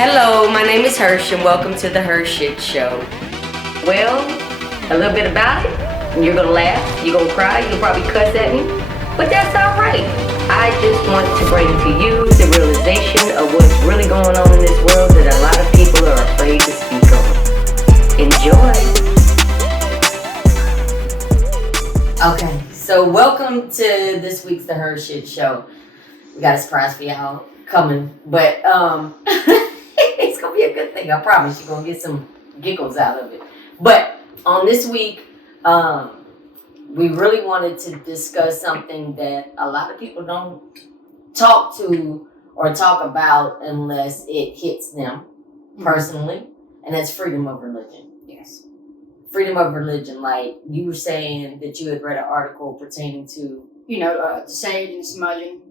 Hello, my name is Hersh and welcome to the HERshyt Show. Well, a little bit about it. You're gonna laugh, you're gonna cry, you'll probably cuss at me, but that's alright. I just want to bring to you the realization of what's really going on in this world that a lot of people are afraid to speak on. Enjoy. Okay, so welcome to this week's the HERshyt Show. We got a surprise for y'all coming, but it's gonna be a good thing. I promise you're gonna get some giggles out of it. But on this week, we really wanted to discuss something that a lot of people don't talk to or talk about unless it hits them personally, and that's freedom of religion. Yes. Freedom of religion. Like you were saying that you had read an article pertaining to, sage and smudging.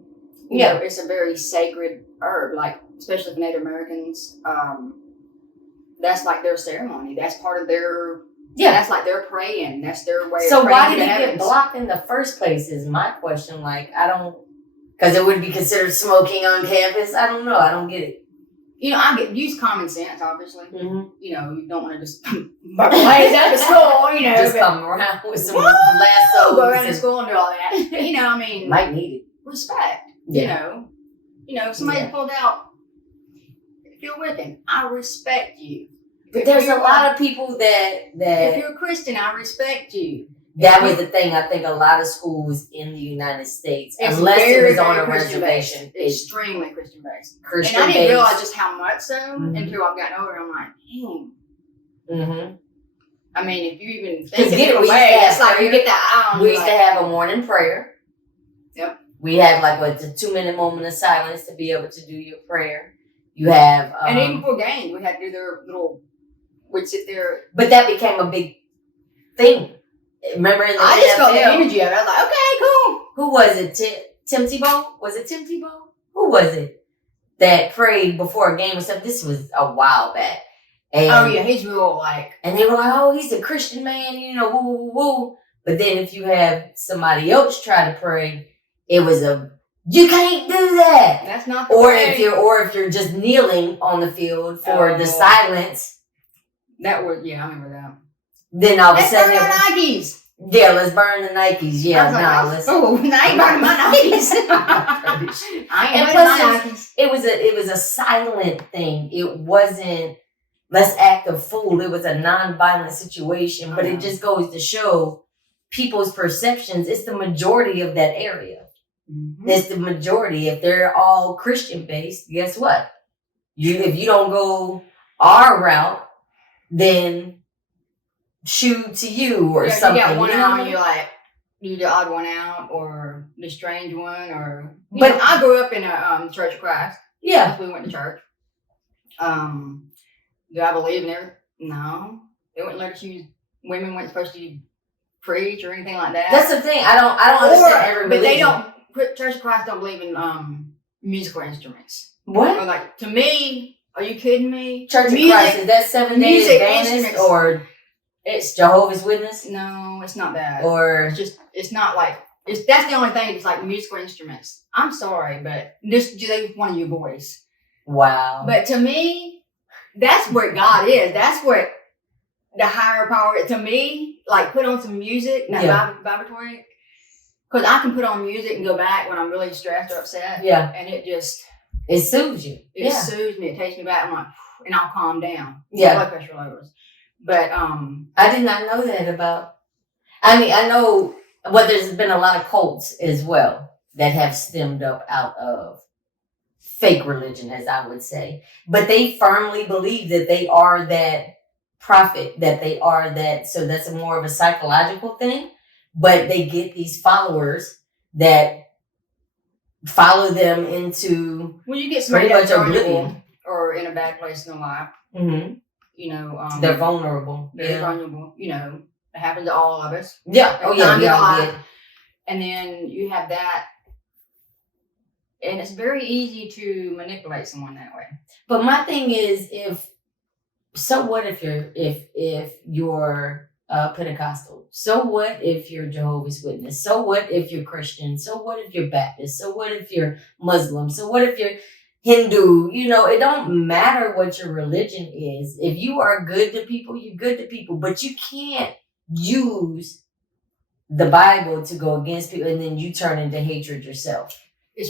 Yeah. It's a very sacred herb, like, especially for Native Americans. That's like their ceremony. That's part of their, that's like their praying. That's their way of praying. So why did to it heavens. get blocked in the first place is my question. Like, I don't, because it would be considered smoking on campus. I don't know. I don't get it. Use common sense, obviously. Mm-hmm. You don't want to just blaze out of school, Just come around with some lassos. Go around to school and do all that. Might need it. Respect. Yeah. If somebody pulled out, if you're Wiccan, I respect you. But there's a lot of people that if you're a Christian, I respect you. That was the thing. I think a lot of schools in the United States, unless it was on a reservation, extremely Christian based. Christian and I didn't based. realize just how much so until I've gotten older. I'm like, Mm-hmm. I mean, if you even think of it, it's like you get that. We used to have a morning prayer. Yep. We have the 2-minute moment of silence to be able to do your prayer. You have, and even before games, we had to do their little. We'd sit there, but that became a big thing. Remember in the I just felt the NFL? energy of it. I was like, okay, cool. Who was it? Tim Tebow? Was it Tim Tebow? Who was it that prayed before a game or something? This was a while back. And, he's real and they were like, oh, he's a Christian man, woo, woo, woo. But then if you have somebody else try to pray, it was you can't do that. That's not the way. If you're just kneeling on the field for the silence. That would, I remember that. Then all of a sudden, let's burn our Nikes. Yeah, let's burn the Nikes. Yeah, I ain't burning my Nikes. I ain't burning my Nikes. It was a silent thing. It wasn't let's act a fool. It was a non-violent situation, but it just goes to show people's perceptions. It's the majority of that area. Mm-hmm. It's the majority. If they're all Christian based, guess what? If you don't go our route, then shoot to you or something. You got one out and you're like, you're the odd one out or the strange one but I grew up in a Church of Christ. Yeah. We went to church. Do I believe in everything? No. They wouldn't let us use, women weren't supposed to preach or anything like that. That's the thing. I don't understand every religion. But they don't, Church of Christ don't believe in musical instruments. What? Or like, to me, are you kidding me? Church of Christ, is that Seventh-day Adventist or it's Jehovah's Witness? No, it's not that. Or it's not like, that's the only thing. It's like musical instruments. I'm sorry, but they want to use voice. Wow. But to me, that's where God is. That's where the higher power is. To me, like put on some music, vibratory. Because I can put on music and go back when I'm really stressed or upset. Yeah. And it soothes you. It soothes me. It takes me back. I'm like, and I'll calm down. Yeah. Blood pressure lowers. But I did not know that about. I mean, I know. Well, there's been a lot of cults as well that have stemmed up out of fake religion, as I would say. But they firmly believe that they are that prophet, that they are that. So that's more of a psychological thing. But they get these followers that follow them into when you get pretty much oblivion or in a bad place in their life. Mm-hmm. They're vulnerable. They're vulnerable. It happens to all of us. Yeah. Oh yeah. We all get. And then you have that, and it's very easy to manipulate someone that way. But my thing is, if you're Pentecostal? So what if you're Jehovah's Witness? So what if you're Christian? So what if you're Baptist? So what if you're Muslim? So what if you're Hindu, it don't matter what your religion is. If you are good to people, you're good to people. But you can't use the Bible to go against people and then you turn into hatred yourself.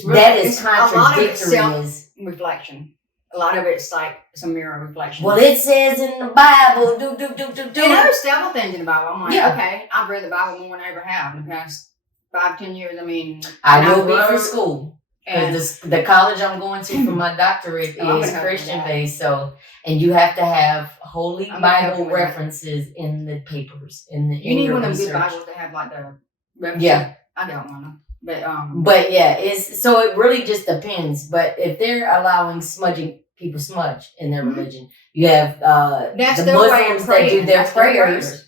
That is contradictory. A lot of it's self-reflection. A lot of it's like it's a mirror reflection. Well, it says in the Bible, do. And there's several things in the Bible. I'm like, okay, I've read the Bible more than I ever have in the past 5-10 years. I mean, I will be for school. Because the college I'm going to for my doctorate is Christian based, and you have to have Holy Bible references in the papers. You need one of them good Bibles that have like the references. Yeah, I got one. But yeah, it really just depends. But if they're allowing people smudge in their religion, you have the Muslims that do their prayers.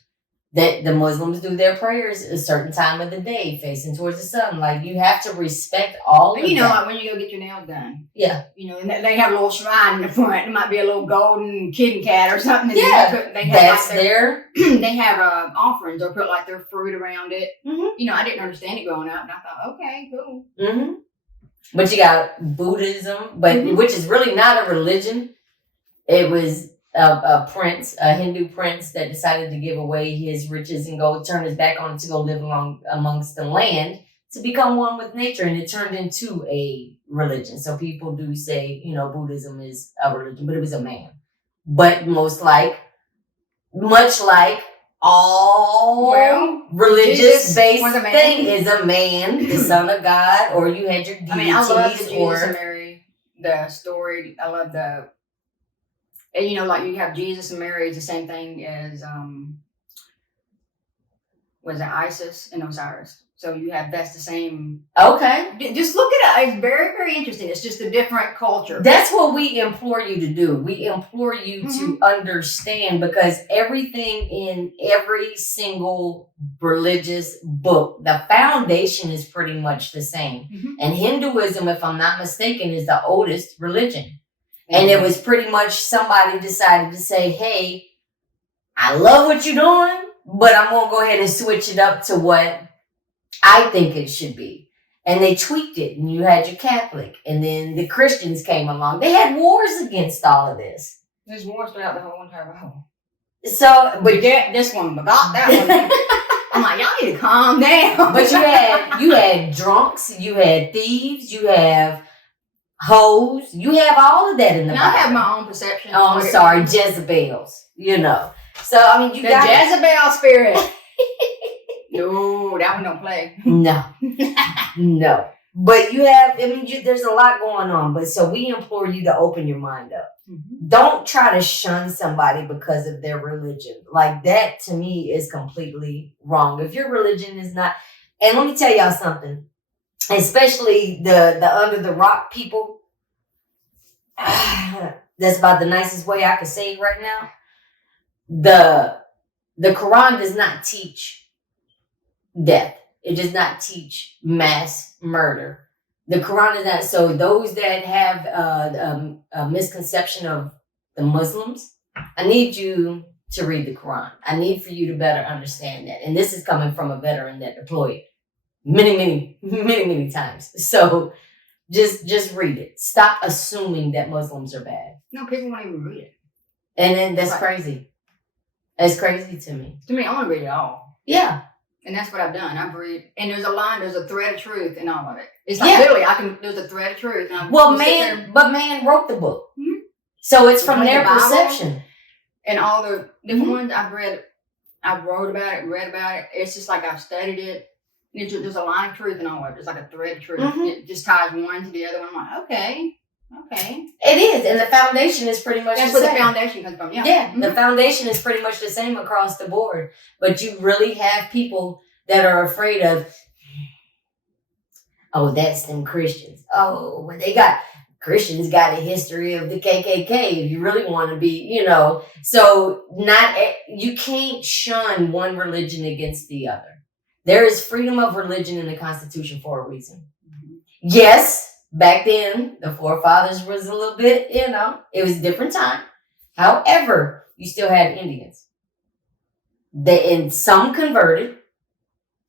That the Muslims do their prayers at a certain time of the day, facing towards the sun. Like, you have to respect all of that. Like when you go get your nails done. Yeah. And they have a little shrine in the front. It might be a little golden kitten cat or something. Yeah. They have offerings. They'll put like their fruit around it. Mm-hmm. I didn't understand it growing up. And I thought, okay, cool. Mm-hmm. But you got Buddhism, which is really not a religion. It was a Hindu prince that decided to give away his riches and turn his back on it to go live amongst the land to become one with nature, and it turned into a religion. So people do say, Buddhism is a religion, but it was a man. But much like all religious based thing is a man, the son of God, or you had your deities. I love the Jesus and Mary, the story. I love the. And like you have Jesus and Mary is the same thing as was it Isis and Osiris. So you have that's the same. Okay. Just look at it. It's very, very interesting. It's just a different culture. That's what we implore you to do. We implore you to understand, because everything in every single religious book, the foundation is pretty much the same. Mm-hmm. And Hinduism, if I'm not mistaken, is the oldest religion. And it was pretty much somebody decided to say, hey, I love what you're doing, but I'm going to go ahead and switch it up to what I think it should be. And they tweaked it. And you had your Catholic. And then the Christians came along. They had wars against all of this. There's wars throughout the whole entire Bible. So, but this one, but not that one. I'm like, y'all need to calm down. But you had drunks, you had thieves, you have hoes, you have all of that in the Bible. I have my own perception. Oh, I'm sorry, Jezebels, So, I mean, you got Jezebel spirit. No, that one don't play. No. No. But you have, there's a lot going on. But so we implore you to open your mind up. Mm-hmm. Don't try to shun somebody because of their religion. Like, that to me is completely wrong. If your religion is not, and let me tell y'all something. Especially the under the rock people. That's about the nicest way I could say it right now. The Quran does not teach death. It does not teach mass murder. The Quran is not. So those that have a misconception of the Muslims, I need you to read the Quran. I need for you to better understand that. And this is coming from a veteran that deployed many times. So just read it. Stop assuming that Muslims are bad. No, people won't even read it. And then that's crazy. It's crazy to me. To me, I want to read it all. Yeah. And that's what I've done. I've read, and there's a thread of truth in all of it. It's like literally, there's a thread of truth. Man wrote the book. Mm-hmm. So it's from their perception. And all the different ones I've read, I've wrote about it, read about it. It's just like I've studied it. There's a line of truth in all of it. It's like a thread of truth. Mm-hmm. It just ties one to the other one. I'm like, okay. It is. And the foundation is pretty much the same. That's where the foundation comes from. Yeah. Mm-hmm. The foundation is pretty much the same across the board. But you really have people that are afraid of, oh, that's them Christians. Oh, well, Christians got a history of the KKK if you really want to be, So you can't shun one religion against the other. There is freedom of religion in the Constitution for a reason. Mm-hmm. Yes, back then, the forefathers was a little bit, it was a different time. However, you still had Indians. And some converted,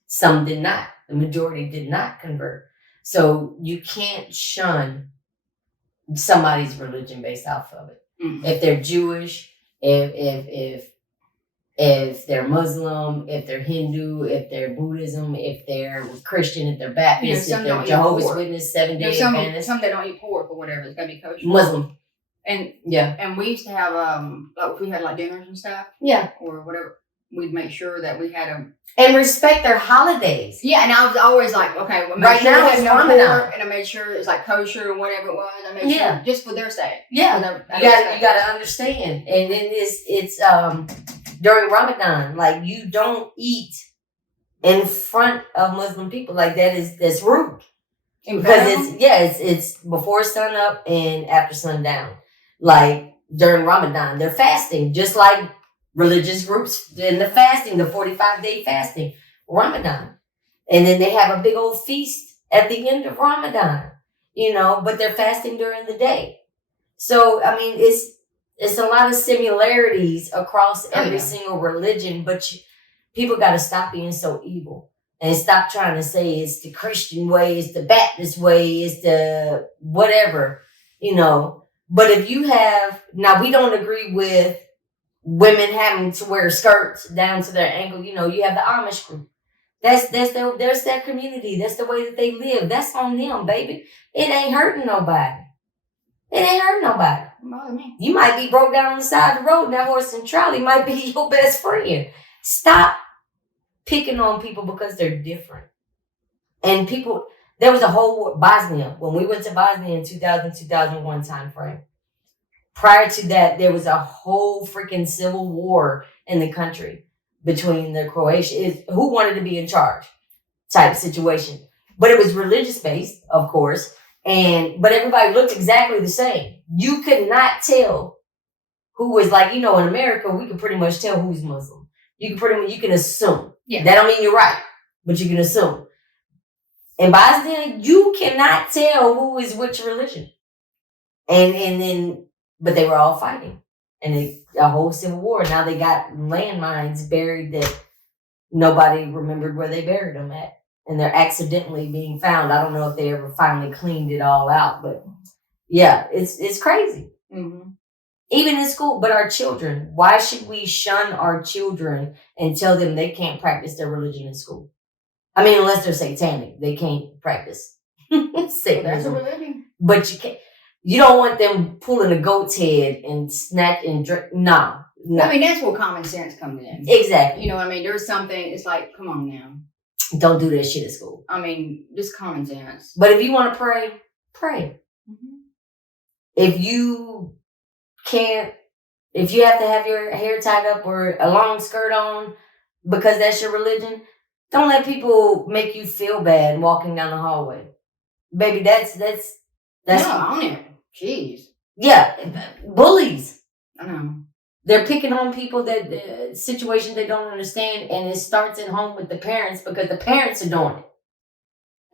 some did not. The majority did not convert. So you can't shun somebody's religion based off of it. Mm-hmm. If they're Jewish, if they're Muslim, if they're Hindu, if they're Buddhism, if they're Christian, if they're Baptist, if they're Jehovah's Witness, Seventh-day Adventist. Some that don't eat pork or whatever. It's gotta be kosher. Muslim. And yeah, and we used to have like if we had like dinners and stuff. Yeah. Or whatever. We'd make sure that we had them and respect their holidays. Yeah, and I was always like, okay, well, right now it's no pork, and I made sure it's like kosher or whatever it was. I made sure just for their sake. Yeah, you gotta understand, and then it's during Ramadan, like you don't eat in front of Muslim people, like that's rude because it's before sun up and after sundown. Like during Ramadan, they're fasting just like religious groups in the fasting, the 45-day fasting, Ramadan. And then they have a big old feast at the end of Ramadan, but they're fasting during the day. So, I mean, it's a lot of similarities across every single religion, but people got to stop being so evil and stop trying to say it's the Christian way, it's the Baptist way, it's the whatever, But if you now we don't agree with women having to wear skirts down to their ankle. You have the Amish group. That's their community. That's the way that they live. That's on them, baby. It ain't hurting nobody. You might be broke down on the side of the road. That horse and trolley might be your best friend. Stop picking on people because they're different. And there was a whole war, Bosnia. When we went to Bosnia in 2000-2001 time frame. Prior to that, there was a whole freaking civil war in the country between the Croatians, who wanted to be in charge type situation. But it was religious based, of course. But everybody looked exactly the same. You could not tell who was like, in America, we can pretty much tell who's Muslim. You can assume. Yeah. That don't mean you're right, but you can assume. In Bosnia, you cannot tell who is which religion. But they were all fighting. And a whole civil war. Now they got landmines buried that nobody remembered where they buried them at. And they're accidentally being found. I don't know if they ever finally cleaned it all out. But yeah, it's crazy. Mm-hmm. Even in school. But our children, why should we shun our children and tell them they can't practice their religion in school? I mean, unless they're satanic. They can't practice. Satanism. That's a religion. But you can't. You don't want them pulling a goat's head and snatch and drink. No. I mean, that's where common sense comes in. Exactly. There's something, it's like, come on now. Don't do that shit at school. I mean, just common sense. But if you want to pray, pray. Mm-hmm. If you have to have your hair tied up or a long skirt on because that's your religion, don't let people make you feel bad walking down the hallway. Baby, that's on it. Jeez. Yeah, bullies. I know. They're picking on people that situations they don't understand, and it starts at home with the parents because the parents are doing it.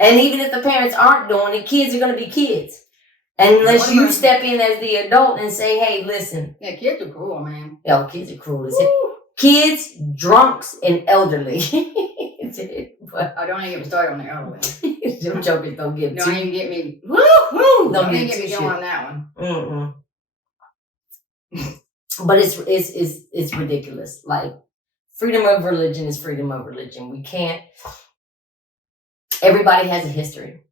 And even if the parents aren't doing it, kids are going to be kids. Unless you step in as the adult and say, hey, listen. Yeah, kids are cruel, man. Yeah, kids are cruel as hell. Kids, drunks, and elderly. But I don't even get me started on the elderly. Them jokers don't get me. Don't even get me. Woo-hoo! Don't even get me going on that one. But it's ridiculous. Like, freedom of religion is freedom of religion. We can't. Everybody has a history.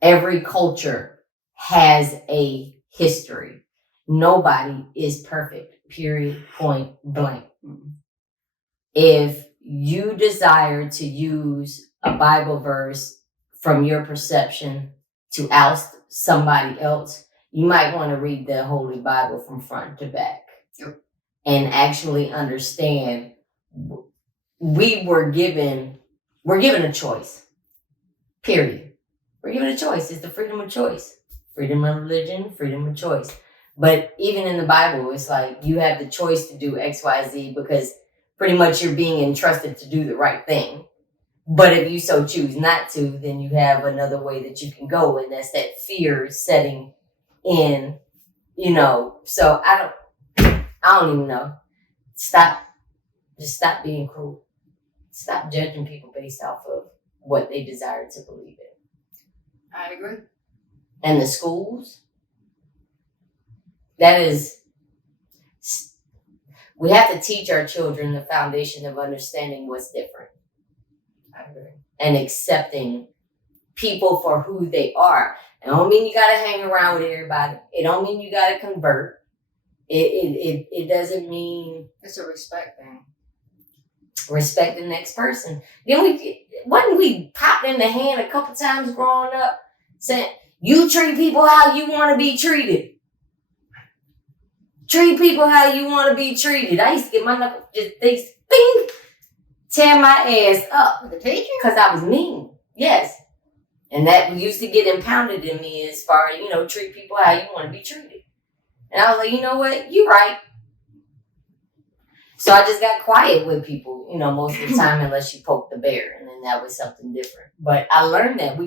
Every culture has a history. Nobody is perfect. Period. Point blank. If you desire to use a Bible verse from your perception to oust somebody else, you might want to read the Holy Bible from front to back. Yep. And actually understand we're given a choice. Period. We're given a choice. It's the freedom of choice. Freedom of religion, freedom of choice. But even in the Bible, it's like you have the choice to do X, Y, Z because pretty much you're being entrusted to do the right thing. But if you so choose not to, then you have another way that you can go. And that's that fear setting in, So I don't even know. Just stop being cruel. Stop judging people based off of what they desire to believe in. I agree. And the schools, we have to teach our children the foundation of understanding what's different. I agree. And accepting people for who they are. It don't mean you gotta hang around with everybody. It don't mean you gotta convert. It doesn't mean it's a respect thing. Respect the next person. Then wasn't we popped in the hand a couple times growing up saying, you treat people how you want to be treated. Treat people how you want to be treated. I used to get my knuckles just bing, tear my ass up. The teacher? Because I was mean. Yes. And that used to get impounded in me as far as, treat people how you want to be treated. And I was like, you know what? You're right. So I just got quiet with people, most of the time, unless you poke the bear. And then that was something different. But I learned that. We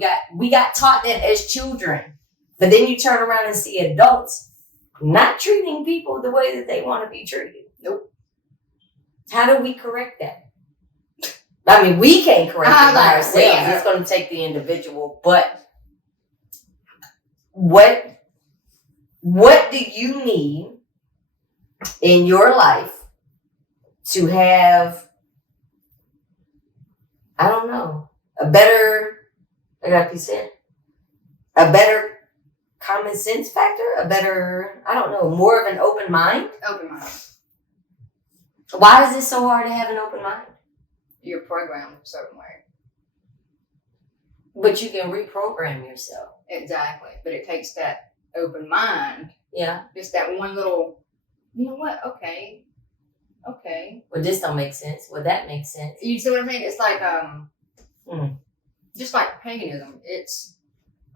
got taught that as children. But then you turn around and see adults not treating people the way that they want to be treated. Nope. How do we correct that? I mean, we can't correct it by ourselves. It's going to take the individual. But what do you need in your life to have, I don't know, a better common sense factor, more of an open mind? Open mind. Why is it so hard to have an open mind? You're programmed a certain way. But you can reprogram yourself. Exactly. But it takes that open mind. Yeah. Just that one little, you know what? Okay. Well, this don't make sense. Well, that makes sense. You see what I mean? It's like, just like paganism. It's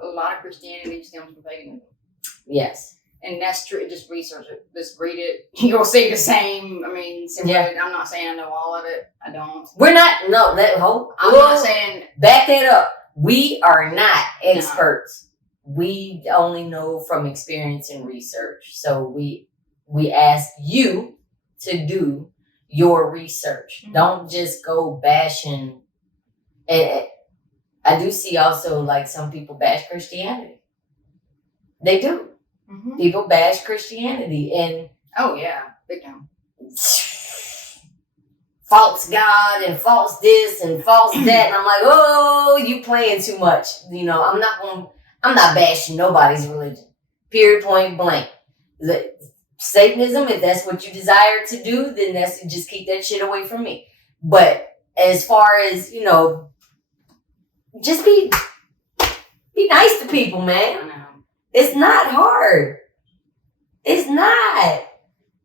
a lot of Christianity stems from paganism. Yes. And that's true. Just research it. Just read it. You'll see the same. Yeah. I'm not saying I know all of it. I don't. We're not. No, I'm not saying. Back that up. We are not experts. No. We only know from experience and research. So we ask you to do your research. Mm-hmm. Don't just go bashing. And I do see also like some people bash Christianity. They do. Mm-hmm. People bash Christianity and oh yeah, big time. False God and false this and false that, and I'm like, oh, you playing too much. I'm not bashing nobody's religion. Period, point blank. Satanism, if that's what you desire to do, then that's just keep that shit away from me. But as far as just be nice to people, man. It's not hard. It's not.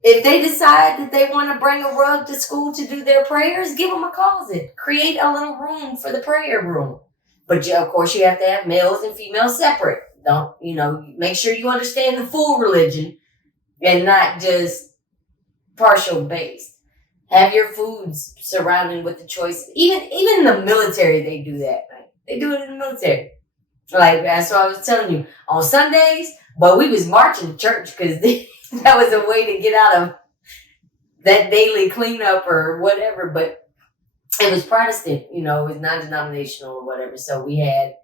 If they decide that they want to bring a rug to school to do their prayers, give them a closet. Create a little room for the prayer room. But of course, you have to have males and females separate. Don't, make sure you understand the full religion and not just partial based. Have your foods surrounded with the choices. Even in the military, they do that. Right? They do it in the military. Like, that's what I was telling you. On Sundays, but we was marching to church because that was a way to get out of that daily cleanup or whatever. But it was Protestant, it was non-denominational or whatever. So we had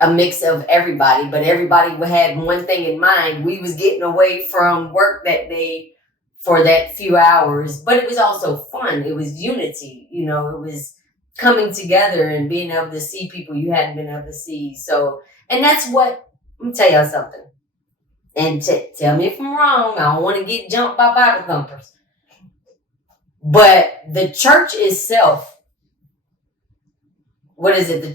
a mix of everybody, but everybody had one thing in mind. We was getting away from work that day for that few hours, but it was also fun. It was unity, it was coming together and being able to see people you hadn't been able to see. So, and that's what, let me tell y'all something. And tell me if I'm wrong. I don't want to get jumped by Bible thumpers. But the church itself, what is it? The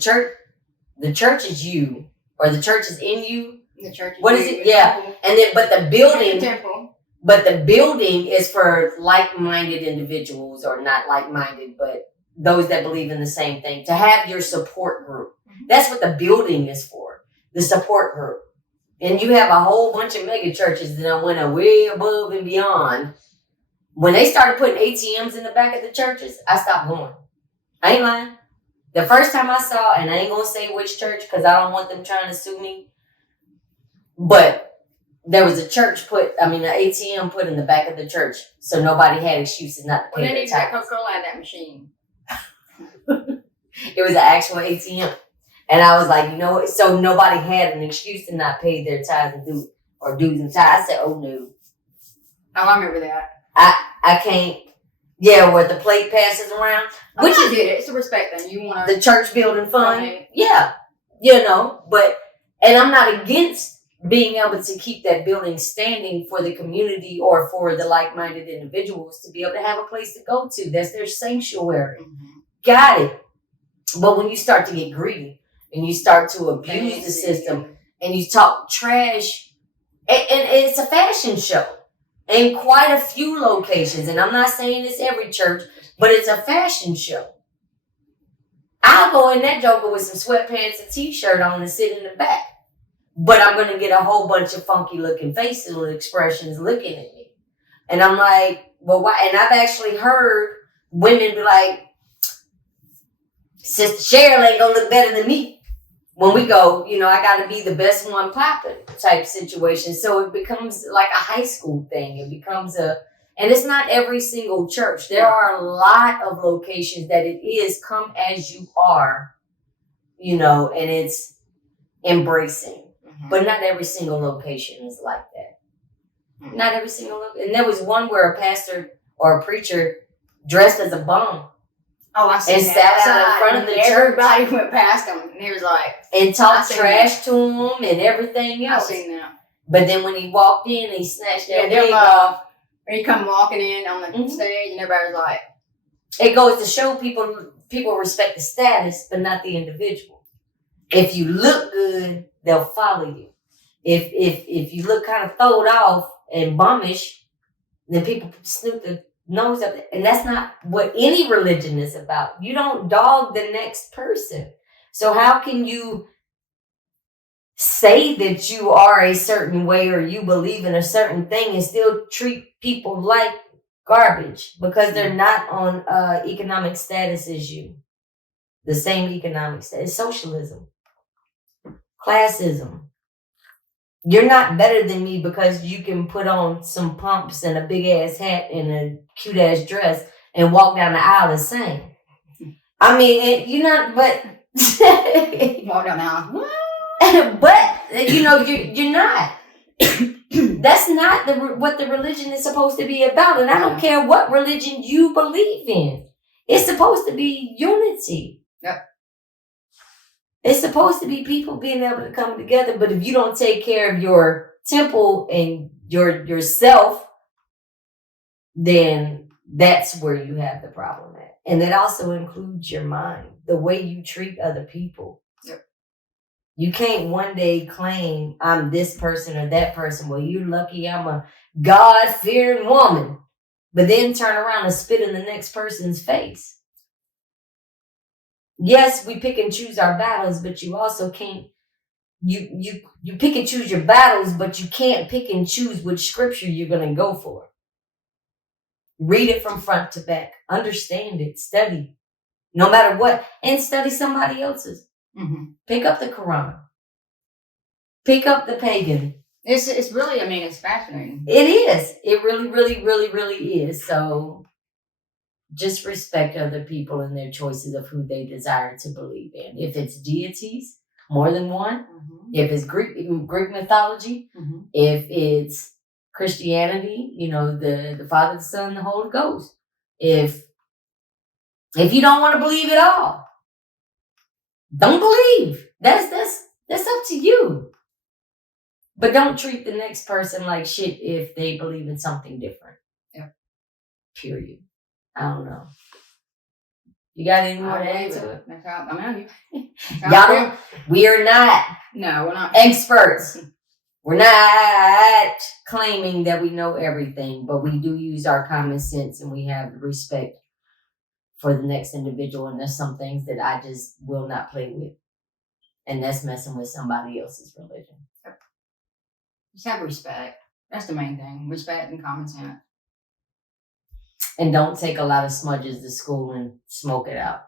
church is you, or the church is in you. The church is what is it? Yeah. Temple. And then, but the building, temple. But the building is for like-minded individuals, or not like-minded, but those that believe in the same thing, to have your support group. Mm-hmm. That's what the building is for, the support group. And you have a whole bunch of mega churches that went way above and beyond. When they started putting ATMs in the back of the churches, I stopped going. I ain't lying. The first time I saw, and I ain't going to say which church because I don't want them trying to sue me, but there was a church an ATM put in the back of the church, so nobody had excuses not to pay their taxes. Coca-Cola had that machine. It was an actual ATM. And I was like, you know what? So nobody had an excuse to not pay their tithes and dues and tithes. I said, oh no. Oh, I remember that. I can't. Yeah, where the plate passes around. Which I get it. It's a respect thing. You want the church building fund. Right. Yeah, but and I'm not against being able to keep that building standing for the community or for the like-minded individuals to be able to have a place to go to. That's their sanctuary. Mm-hmm. Got it. But when you start to get greedy and you start to abuse the system and you talk trash, and it's a fashion show in quite a few locations. And I'm not saying it's every church, but it's a fashion show. I'll go in that joker with some sweatpants and t-shirt on and sit in the back. But I'm going to get a whole bunch of funky looking facial expressions looking at me. And I'm like, well, why? And I've actually heard women be like, Sister Cheryl ain't going to look better than me. When we go, I got to be the best one popping type situation. So it becomes like a high school thing. It becomes and it's not every single church. There are a lot of locations that it is come as you are, and it's embracing. Mm-hmm. But not every single location is like that. Mm-hmm. Not every single location. And there was one where a pastor or a preacher dressed as a bum. Oh, I see. And sat out in front of the church. Everybody went past him, and he was like, and talked trash to him and everything else. I seen that. But then when he walked in, he snatched that wig off. And he come walking in on the stage, and everybody was like, it goes to show people respect the status, but not the individual. If you look good, they'll follow you. If you look kind of throwed off and bummish, then people snoop the nose up. And that's not what any religion is about. You don't dog the next person. So how can you say that you are a certain way or you believe in a certain thing and still treat people like garbage because they're not on economic status as you? The same economic status. Socialism. Classism. You're not better than me because you can put on some pumps and a big ass hat and a cute ass dress and walk down the aisle and sing. I mean, you're not, but walk down the aisle. But you're not. That's not what the religion is supposed to be about. And I don't care what religion you believe in. It's supposed to be unity. Yep. It's supposed to be people being able to come together. But if you don't take care of your temple and yourself, then that's where you have the problem at. And that also includes your mind, the way you treat other people. Yep. You can't one day claim I'm this person or that person. Well, you're lucky I'm a God-fearing woman. But then turn around and spit in the next person's face. Yes, we pick and choose our battles, but you also can't. You pick and choose your battles, but you can't pick and choose which scripture you're going to go for. Read it from front to back. Understand it. Study. No matter what. And study somebody else's. Mm-hmm. Pick up the Quran. Pick up the pagan. It's really, it's fascinating. It is. It really, really, really, really is. So just respect other people and their choices of who they desire to believe in. If it's deities, more than one. Mm-hmm. If it's Greek mythology. Mm-hmm. If it's Christianity, the Father, the Son, the Holy Ghost. If you don't want to believe at all, don't believe. That's up to you. But don't treat the next person like shit if they believe in something different. Yeah. Period. I don't know. You got any more to add to it? Y'all don't. We are not. No, we're not experts. We're not claiming that we know everything, but we do use our common sense and we have respect for the next individual. And there's some things that I just will not play with. And that's messing with somebody else's religion. Just have respect. That's the main thing. Respect and common sense. And don't take a lot of smudges to school and smoke it out.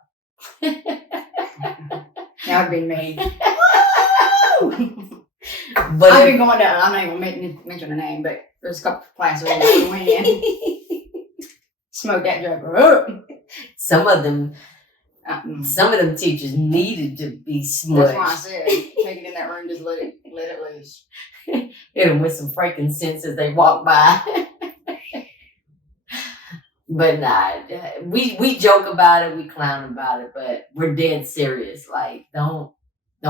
That would be me. But I've been going to, I'm not even going to mention her name, but there's a couple of classes we went in. Smoke that joker up. Some of them teachers needed to be smudged. That's why I said, take it in that room, just let it loose. Hit them with some frankincense as they walk by. But nah, we joke about it, we clown about it, but we're dead serious. Like, don't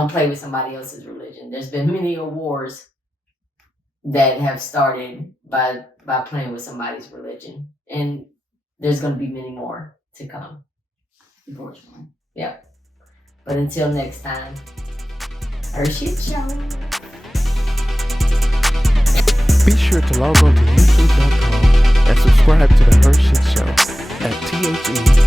play with somebody else's religion. There's been many wars that have started by playing with somebody's religion, and there's going to be many more to come, unfortunately. Yeah. But until next time, HERshyt Show. Be sure to log on to youtube.com and subscribe to the HERshyt Show at TheRshytShow.